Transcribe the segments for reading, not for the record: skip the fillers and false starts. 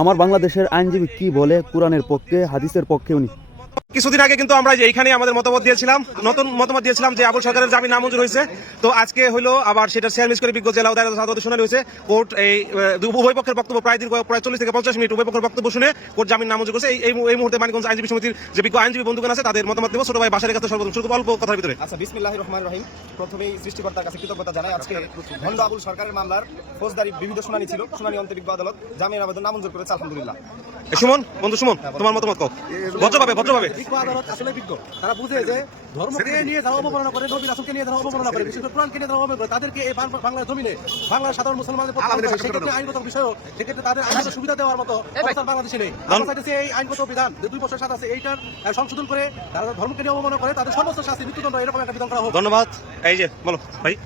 আমার বাংলাদেশের আইনজীবী কি বলে কোরআনের পক্ষে হাদিসের পক্ষে উনি। কিছুদিন আগে কিন্তু আমরা যে এইখানে আমাদের মতামত দিয়েছিলাম, নতুন মতামত দিয়েছিলাম যে আবুল সরকারের জামিন নামঞ্জুর হয়েছে। তো আজকে হলো আবার সেটা শেয়ারমিস করে বিজ্ঞ জেলা আদালতে শুনানি হয়েছে। কোর্ট এই উভয় পক্ষের বক্তব্য প্রায় 40 থেকে 50 মিনিট উভয় পক্ষের বক্তব্য শুনে কোর্ট জামিন নামঞ্জুর করেছে। এই মুহূর্তে মানিকগঞ্জ আইনজীবী সমিতির যে বিজ্ঞ আইনজীবী বন্ধুগণ আছে তাদের মতামত দেব। ছোট ভাই বাসারের কাছে সর্বপ্রথম শুরু অল্প কথার ভিতরে। আচ্ছা, বিসমিল্লাহির রহমানির রহিম। প্রথমেই সৃষ্টিকর্তার কাছে কৃতজ্ঞতা জানাই। আজকে ভণ্ড আবুল সরকারের মামলার ফৌজদারি বিবিধ শুনানি ছিল। শুনানি অন্তে বিজ্ঞ আদালত জামিনের আবেদন নামঞ্জুর করেছে, আলহামদুলিল্লাহ। সুমন, বন্ধু সুমন, তোমার মতামত কও ভদ্রভাবে। বিজ্ঞ আদালত আসলে বিজ্ঞ, তারা বুঝে যে ধর্মকে নিয়ে যারা অবমাননা করে, নবী রাসূলকে নিয়ে যারা অবমাননা করে, বিশেষ করে কোরআনকে নিয়ে যারা অবমাননা করে, তাদেরকে এই বাংলার জমিনে বাংলার সাধারণ মুসলমানদের সেক্ষেত্রে আইনগত বিষয়, সেক্ষেত্রে তাদের আইনগত সুবিধা দেওয়ার মতো অবস্থা বাংলাদেশে নেই। আমরা চাইতেছি এই আইনগত বিধান যে 2 বছর সাথে আছে এইটার সংশোধন করে যারা ধর্মকে নিয়ে অবমাননা করে তাদের সর্বোচ্চ শাস্তি মৃত্যুদণ্ড এরকম একটা বিধান করা হোক। ধন্যবাদ। এই যে বলো ভাই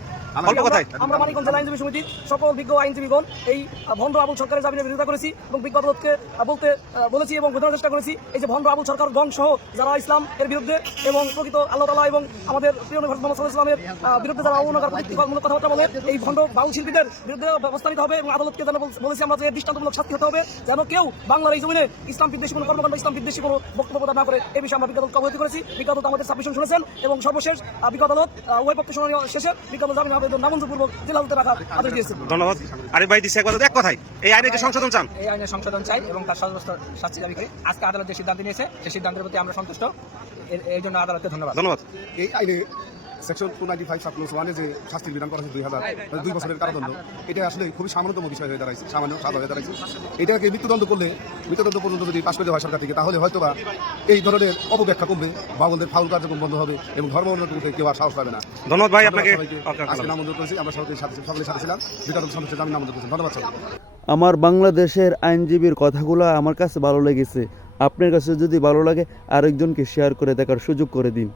অল্প কথায়। আমরা মানিকগঞ্জ জেলা আইনজীবী সমিতি সকল বিজ্ঞ আইনজীবীগণ এই ভণ্ড আবুল সরকারের জামিনের বিরোধিতা করেছি এবং বিজ্ঞ আদালতকে বলেছি এবং বোঝানোর চেষ্টা করেছি এই যে ভণ্ড আবুল সরকার গণ সহ যারা ইসলাম এর বিরুদ্ধে এবং প্রকৃত আল্লাহ তাআলা এবং আমাদের প্রিয় নবী মুহাম্মদ সাল্লাল্লাহু আলাইহি ওয়াসাল্লামের বিরুদ্ধে যারা অবমাননার প্রতিক্রিয়ামূলক কথাবার্তা বলে এই ভণ্ড বাউল শিল্পীদের বিরুদ্ধে ব্যবস্থা নিতে হবে এবং আদালতকে যেন বলেছি আমরা যে দৃষ্টান্তমূলক শাস্তি হতে হবে, যেন কেউ বাংলার এই জমিনে ইসলাম বিদ্বেষী কোনো কর্মকাণ্ড, ইসলাম বিদ্বেষী কোনো বক্তব্য প্রদান না করে। এই বিষয়ে আমরা বিজ্ঞ আদালতকে অবহিত করেছি। বিজ্ঞ আদালত আমাদের সাবমিশন শুনেছেন এবং সর্বশেষ বিজ্ঞ আদালত উভয় পক্ষ শুনানি শেষে বিজ্ঞ আদালত জামিন আবেদন নামঞ্জুরপূর্বক জেলা আদালতে রাখার আদেশ দিয়েছে। ধন্যবাদ। আরিফ ভাই দিছে এক কথায় এই আইনে যে সংশোধন চান। এই আইনের সংশোধন চাই এবং তার সর্বোচ্চ শাস্তি দাবি করি। আজকে আদালত যে সিদ্ধান্ত নিয়েছে সেই সিদ্ধান্তের প্রতি আমরা সন্তুষ্ট, এই জন্য আদালতকে ধন্যবাদ। এই আইনে সেকশন 295(1) যে শাস্তির বিধান করা হয়েছে 2 বছরের কারাদণ্ড, এটা আসলে খুবই সামান্যতম বিষয় হয়ে দাঁড়াইছে, সামান্য সাজা হয়ে দাঁড়াইছে। এটাকে মৃত্যুদণ্ড করলে, মৃত্যুদণ্ড পর্যন্ত যদি পাশ করে হয় সরকার থেকে, তাহলে হয়তোবা এই ধরনের অপব্যাখ্যা কমবে, বাউলদের ফাউল কার্যক্রম বন্ধ হবে এবং ধর্ম উন্নত করতে কেউ আর সাহস পাবে না। ধন্যবাদ ভাই আপনাকে। আজকে নামঞ্জুর করেছি, আমরা সকলের সাথে ছিলাম। বিজ্ঞ আদালত সদস্য জামিন নামঞ্জুর করেছেন। ধন্যবাদ সবাইকে। আমার বাংলাদেশের আইনজীবীর কথাগুলো আমার কাছে ভালো লেগেছে। আপনার কাছে যদি ভালো লাগে আরেকজনকে শেয়ার করে দেখার সুযোগ করে দিন।